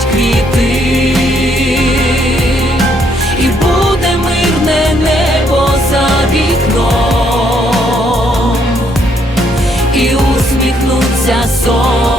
розквітнуть квіти, і буде мирне небо за вікном, і усміхнуться сонцю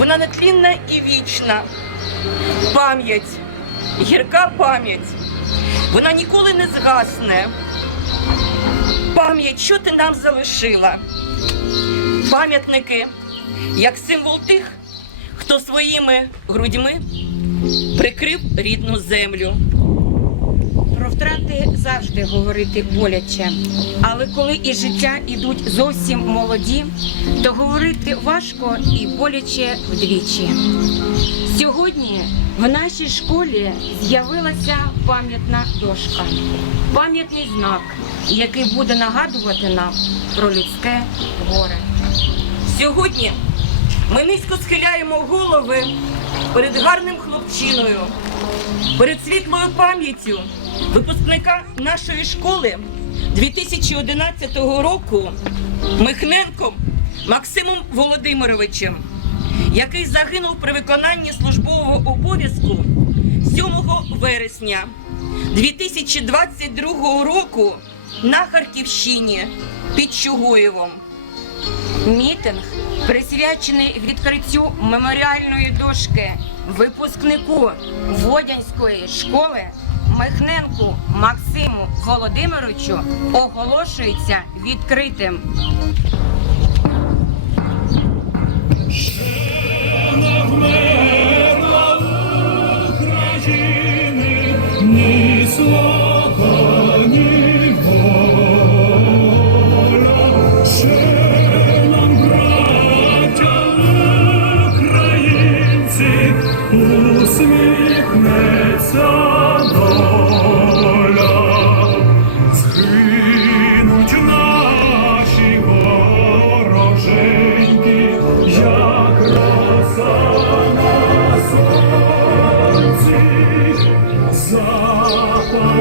Вона нетлінна і вічна. Пам'ять, гірка пам'ять. Вона ніколи не згасне. Пам'ять, що ти нам залишила? Пам'ятники, як символ тих, хто своїми грудьми прикрив рідну землю. Втрати завжди говорити боляче, але коли із життя ідуть зовсім молоді, то говорити важко і боляче вдвічі. Сьогодні в нашій школі з'явилася пам'ятна дошка, пам'ятний знак, який буде нагадувати нам про людське горе. Сьогодні ми низько схиляємо голови перед гарним хлопчиною, перед світлою пам'яттю випускника нашої школи 2011 року Михненком Максимом Володимировичем, який загинув при виконанні службового обов'язку 7 вересня 2022 року на Харківщині під Чугуєвом. Мітинг присвячений відкриттю меморіальної дошки випускнику Водянської школи Михненку Максиму Володимировичу оголошується відкритим. України ні слова, Father.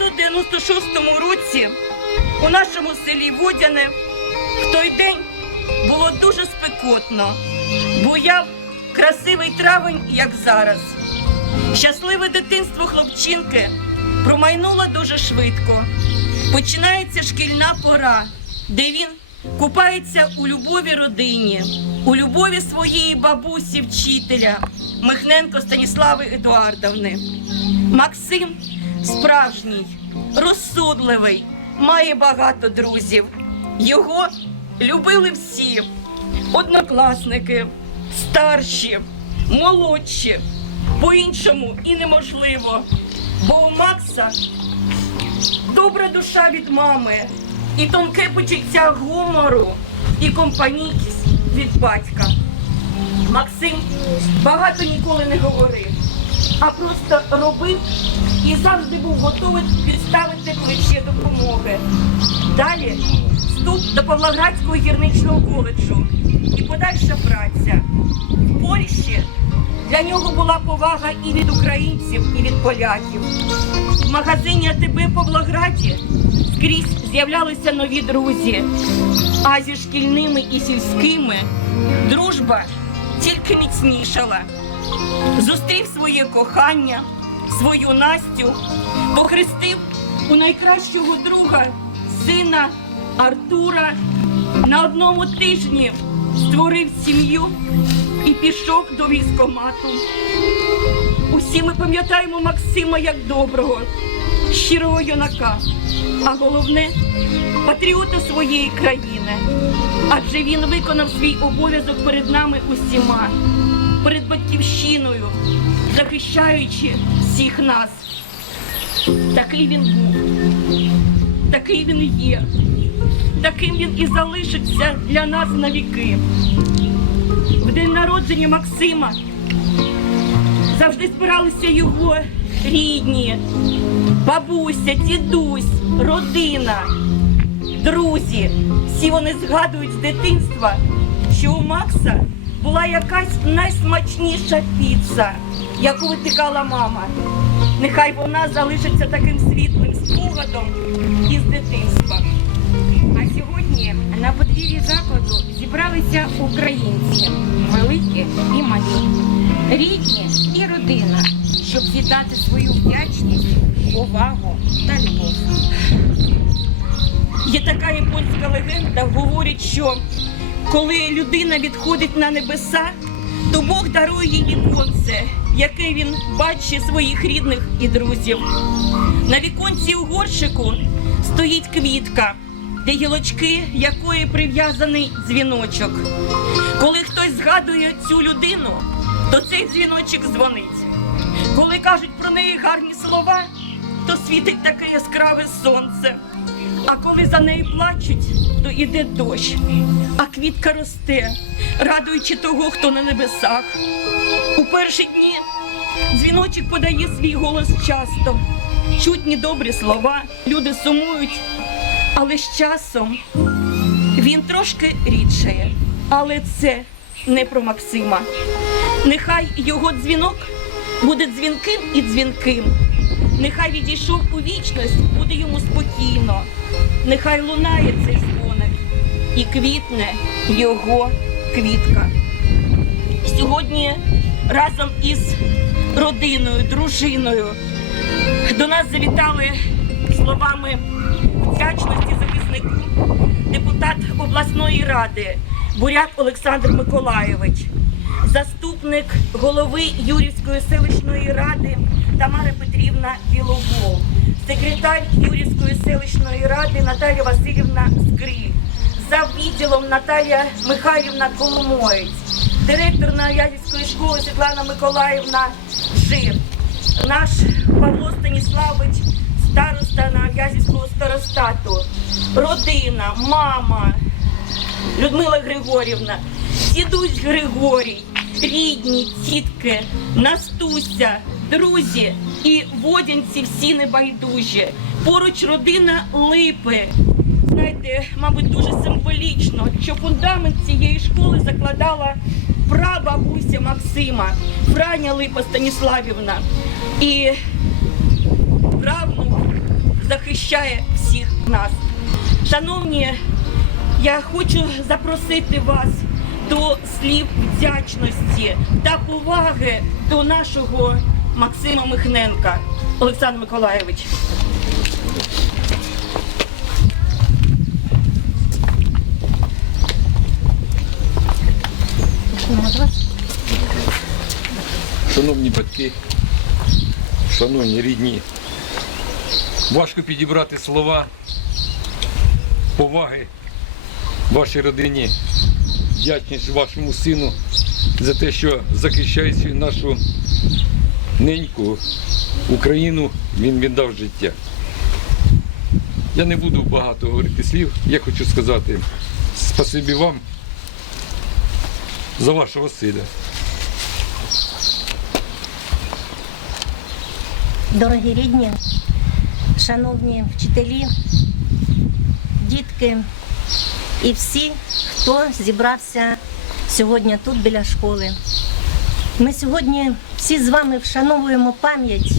1996 році у нашому селі Водяне. В той день було дуже спекотно. Буяв красивий травень, як зараз. Щасливе дитинство хлопчинки промайнуло дуже швидко. Починається шкільна пора, де він купається у любові родині, у любові своєї бабусі, вчителя Михненко Станіслави Едуардовни. Максим справжній, розсудливий, має багато друзів. Його любили всі однокласники, старші, молодші. По-іншому і неможливо. Бо у Макса добра душа від мами, і тонке почуття гумору, і компанійність від батька. Максим багато ніколи не говорив, а просто робив і завжди був готовий підставити плече допомоги. Далі вступ до Павлоградського гірничного коледжу і подальша праця. В Польщі для нього була повага і від українців, і від поляків. В магазині АТБ Павлограді скрізь з'являлися нові друзі. А зі шкільними і сільськими дружба тільки міцнішала. Зустрів своє кохання, свою Настю, похрестив у найкращого друга сина Артура. На одному тижні створив сім'ю і пішов до військомату. Усі ми пам'ятаємо Максима як доброго, щирого юнака, а головне патріота своєї країни. Адже він виконав свій обов'язок перед нами усіма, перед батьківщиною, захищаючи всіх нас. Такий він був, такий він є, таким він і залишиться для нас навіки. В день народження Максима завжди збиралися його рідні, бабуся, дідусь, родина, друзі. Всі вони згадують з дитинства, що у Макса була якась найсмачніша піца, яку витикала мама. Нехай вона залишиться таким світлим спогадом із дитинства. А сьогодні на подвір'ї закладу зібралися українці, великі і малі, рідні і родина, щоб віддати свою вдячність, повагу та любов. Є така японська легенда, говорять, що коли людина відходить на небеса, то Бог дарує їй віконце, яке він бачить своїх рідних і друзів. На віконці у горщику стоїть квітка, де гілочки якої прив'язаний дзвіночок. Коли хтось згадує цю людину, то цей дзвіночок дзвонить. Коли кажуть про неї гарні слова, то світить таке яскраве сонце. А коли за нею плачуть, то іде дощ, а квітка росте, радуючи того, хто на небесах. У перші дні дзвіночок подає свій голос часто. Чутні добрі слова, люди сумують, але з часом він трошки рідшає. Але це не про Максима. Нехай його дзвінок буде дзвінким і дзвінким. Нехай відійшов у вічність, буде йому спокійно. Нехай лунає цей дзвоник і квітне його квітка. Сьогодні разом із родиною, дружиною до нас завітали словами вдячності захиснику депутат обласної ради Буряк Олександр Миколайович, заступник голови Юрівської селищної ради Тамара Петрівна Біловол, секретар Юрівської селищної ради Наталія Васильівна Скриль, за відділом Наталія Михайлівна Коломоєць, директор Наязівської школи Світлана Миколаївна Жир, наш Павло Станіславович, староста Наязівського старостату, родина, мама, Людмила Григорівна, дідусь Григорій, рідні, тітки, Настуся, друзі і водянці всі небайдужі. Поруч родина Липи. Знаєте, мабуть, дуже символічно, що фундамент цієї школи закладала прабабуся Максима, Франя Липа Станіславівна. І правнук захищає всіх нас. Шановні, я хочу запросити вас до слів вдячності та поваги до нашого Максима Михненка. Олександр Миколаєвич. Шановні батьки, шановні рідні, важко підібрати слова поваги вашій родині вдячність вашому сину за те, що захищаючи нашу неньку Україну, він віддав життя. Я не буду багато говорити слів, я хочу сказати спасибі вам за вашого сина. Дорогі рідні, шановні вчителі, дітки і всі, хто зібрався сьогодні тут біля школи. Ми сьогодні всі з вами вшановуємо пам'ять,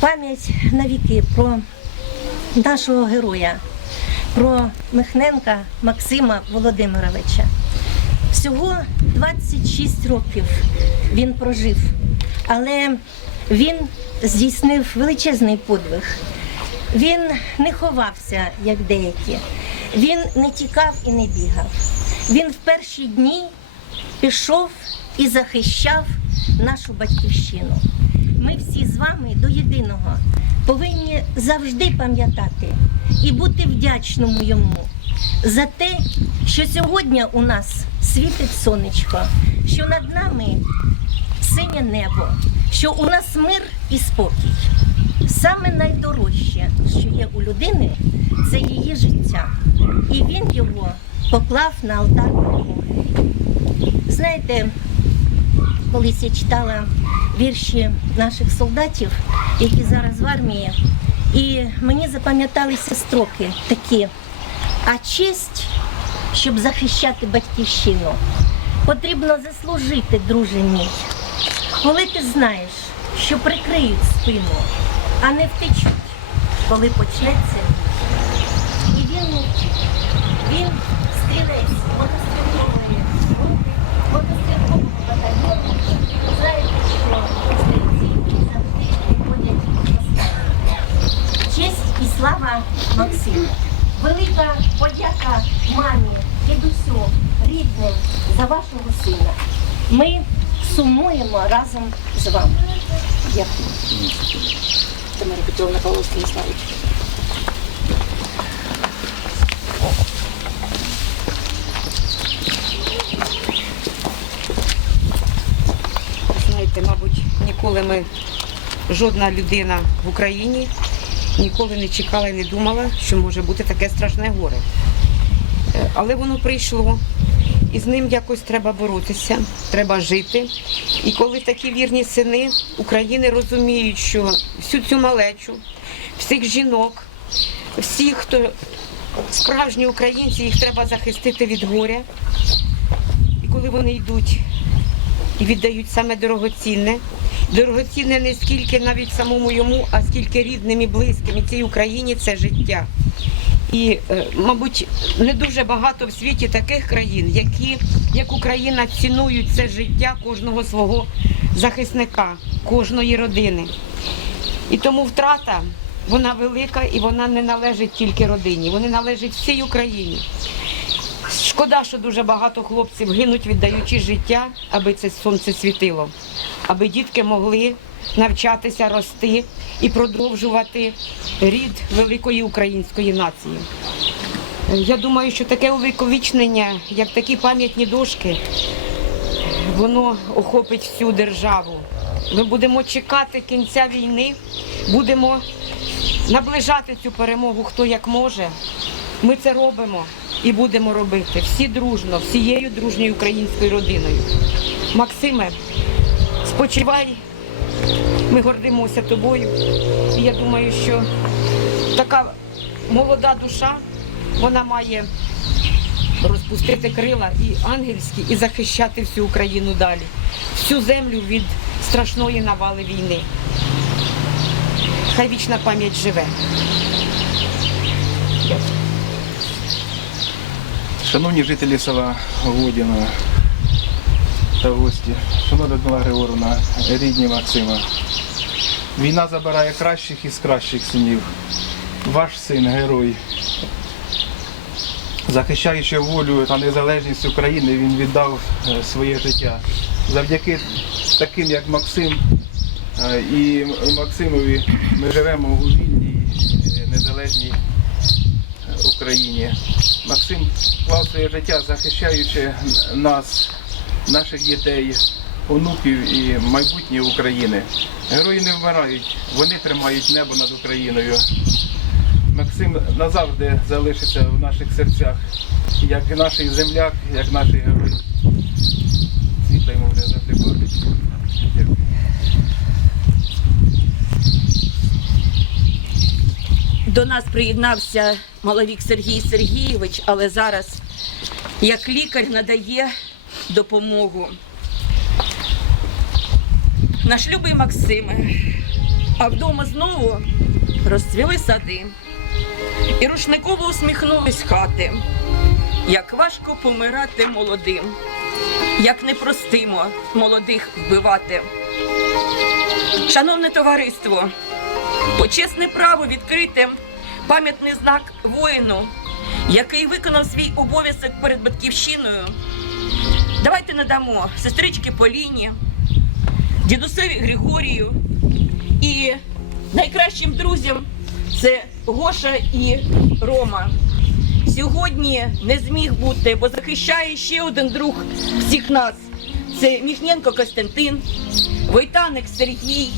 пам'ять на віки про нашого героя, про Михненка Максима Володимировича. Всього 26 років він прожив, але він здійснив величезний подвиг. Він не ховався, як деякі. Він не тікав і не бігав. Він в перші дні пішов і захищав нашу батьківщину. Ми всі з вами до єдиного повинні завжди пам'ятати і бути вдячному йому за те, що сьогодні у нас світить сонечко, що над нами синє небо, що у нас мир і спокій. Саме найдорожче, що є у людини, це її життя. І він його поклав на алтар перемоги. Знаєте, колись я читала вірші наших солдатів, які зараз в армії, і мені запам'яталися строки такі. А честь, щоб захищати батьківщину, потрібно заслужити, друже мій. Коли ти знаєш, що прикриють спину, а не втечуть, коли почнеться. І він мовчить. Він стрілець мотострілкової групи, мотострілкового батальйону. Знаєте, що стрільці завжди виходять останні. Честь і слава Максиму. Велика подяка мамі, дідусю, рідним за вашого сина. Ми сумуємо разом з вами. Дякую. Тамара Петровна Павло Станіславович. Знаєте, мабуть, ніколи ми, жодна людина в Україні ніколи не чекала і не думала, що може бути таке страшне горе. Е, Але воно прийшло, і з ним якось треба боротися, треба жити. І коли такі вірні сини України розуміють, що всю цю малечу, всіх жінок, всіх, хто справжні українці, їх треба захистити від горя. І коли вони йдуть і віддають саме дорогоцінне. Дорогоцінне не скільки навіть самому йому, а скільки рідним і близьким і цій Україні це життя. І, е, мабуть, не дуже багато в світі таких країн, які, як Україна, цінують це життя кожного свого захисника, кожної родини. І тому втрата вона велика і вона не належить тільки родині, вона належить всій Україні. Шкода, що дуже багато хлопців гинуть, віддаючи життя, аби це сонце світило, аби дітки могли навчатися, рости і продовжувати рід великої української нації. Я думаю, що таке увіковічнення, як такі пам'ятні дошки, воно охопить всю державу. Ми будемо чекати кінця війни, будемо наближати цю перемогу хто як може. Ми це робимо і будемо робити всі дружно, всією дружньою українською родиною. Максиме, спочивай, ми гордимося тобою. Я думаю, що така молода душа, вона має розпустити крила і ангельські, і захищати всю Україну далі, всю землю від страшної навали війни. Хай вічна пам'ять живе. Шановні жителі села Водіно та гості, шановна Людмила Григоровна, рідні Максима. Війна забирає кращих із кращих синів. Ваш син герой. захищаючи волю та незалежність України, він віддав е, своє життя. Завдяки таким, як Максим е, і Максимові, ми живемо у вільній е, незалежній Україні. Максим вклав своє життя, захищаючи нас, наших дітей, онуків і майбутнє України. Герої не вмирають, вони тримають небо над Україною. Максим назавжди залишиться в наших серцях, як наш земляк, як наш герой. Світла йому буде завжди пам'ять. До нас приєднався маловік Сергій Сергійович, але зараз як лікар надає допомогу. Наш любий Максиме, а вдома знову розцвіли сади. І рушниково усміхнулись хати. Як важко помирати молодим, як непростимо молодих вбивати. Шановне товариство, Почесне право відкрити пам'ятний знак воїну, який виконав свій обов'язок перед батьківщиною. Давайте надамо сестрички Поліні, дідусеві Григорію і найкращим друзям це Гоша і Рома. Сьогодні не зміг бути, бо захищає ще один друг всіх нас. Це Міхненко Костянтин, Войтаник Сергій.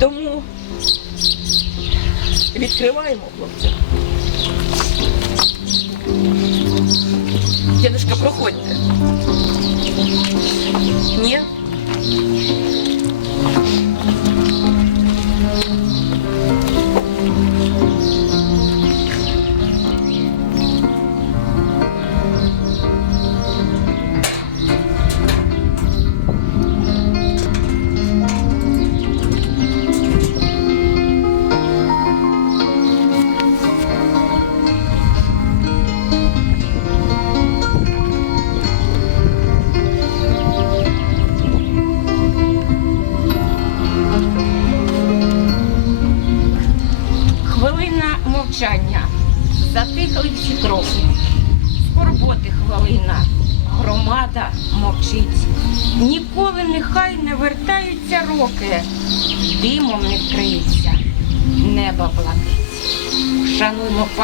Тому Відкриваємо, хлопці. Дідушка, проходьте. Ні?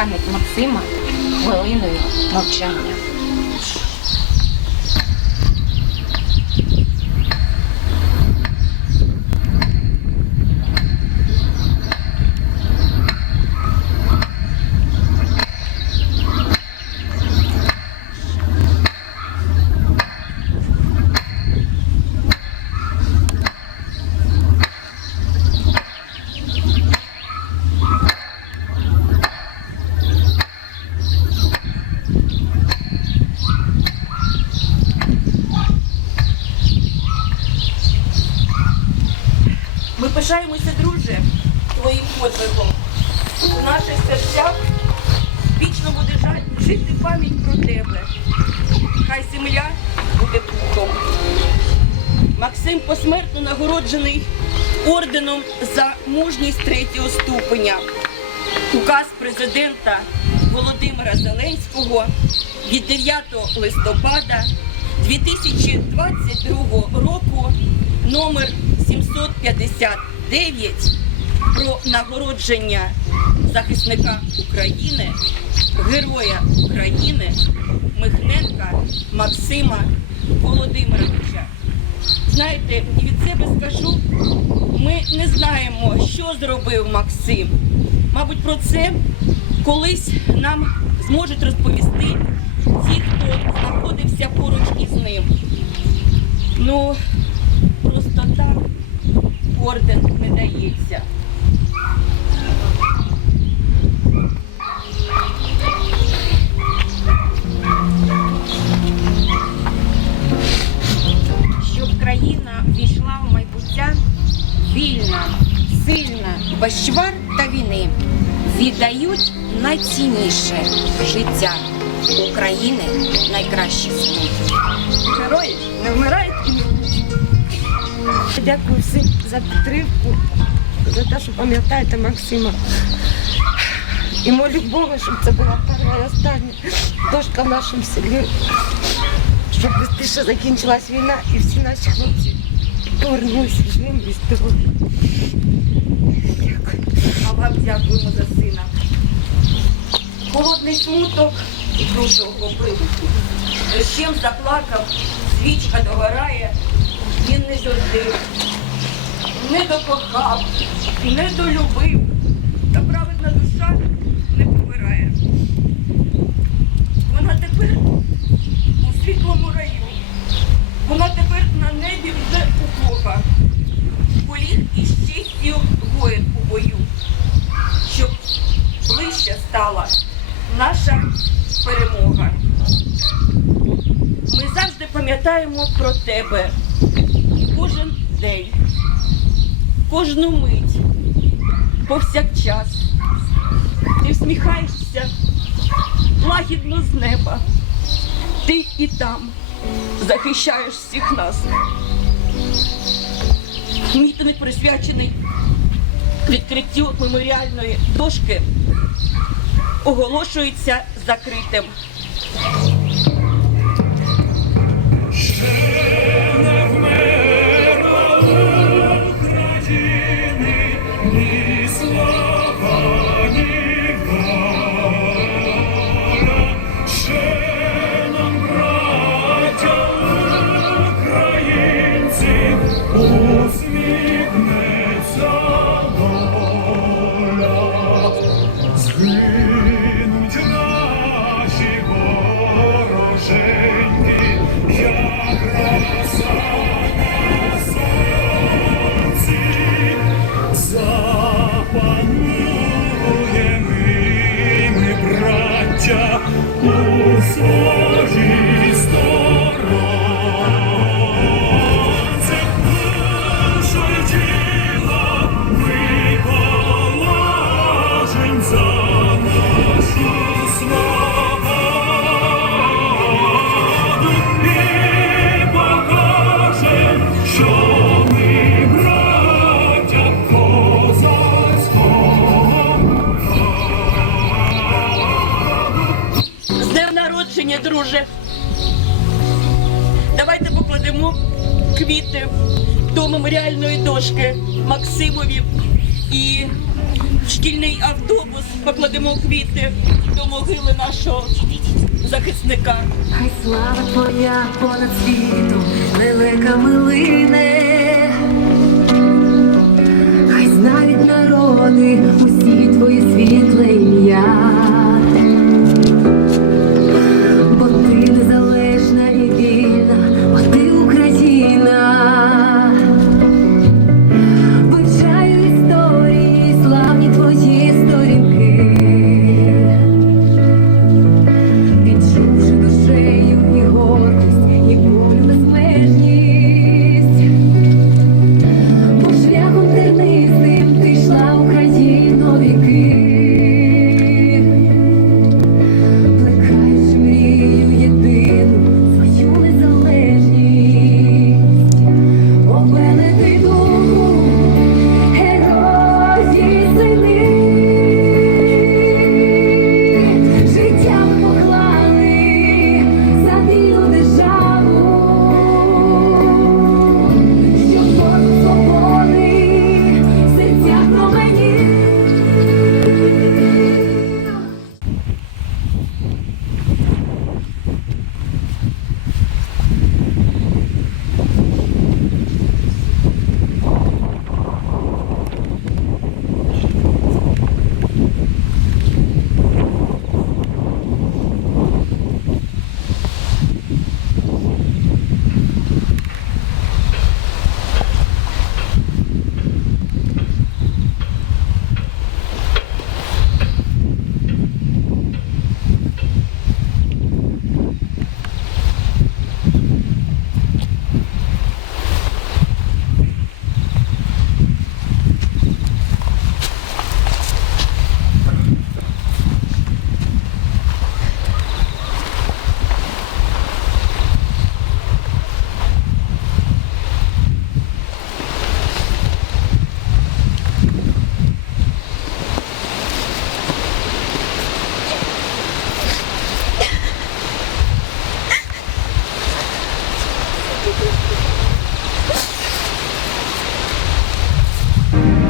Пам'ять Максима хвилиною мовчання. Ми пишаємося, друже, твоїм подвигом. У наших серцях вічно буде жаль- жити пам'ять про тебе. Хай земля буде пухом. Максим посмертно нагороджений орденом за мужність третього ступеня. Указ президента Володимира Зеленського від 9 листопада 2022 року номер 759 про нагородження захисника України, Героя України Михненка Максима Володимировича. Знаєте, і від себе скажу, ми не знаємо, що зробив Максим. Мабуть, про це колись нам зможуть розповісти ті, хто знаходився поруч із ним. Ну, просто так орден не дається. Найцінніше життя України найкращі сини. Герої не вмирають і не. Дякую всім за підтримку, за те, що пам'ятаєте Максима. І молю Бога, щоб це була перша і остання дошка в нашому селі. Щоб швидше закінчилась війна і всі наші хлопці повернулися живими і здорові. Дякую. А вам дякуємо за сина. Холодний смуток душу охопив. Дощем заплакав, свічка догорає, він не зордив, не докохав, не долюбив, та праведна душа не помирає. Вона тепер у світлому раю, вона тепер на небі вже у Бога. Поліг із честю воїн у бою, щоб ближче стала наша перемога. Ми завжди пам'ятаємо про тебе кожен день, кожну мить, повсякчас. Ти всміхаєшся лагідно з неба. Ти і там захищаєш всіх нас. Мітинг присвячений відкриттю меморіальної дошки оголошується закритим. Шкільний автобус покладемо квіти до могили нашого захисника. Хай слава твоя понад світом, велика милине. Хай знають народи усі твої світле ім'я.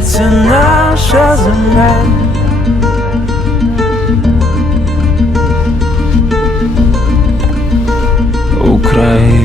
це наша земля. Україна.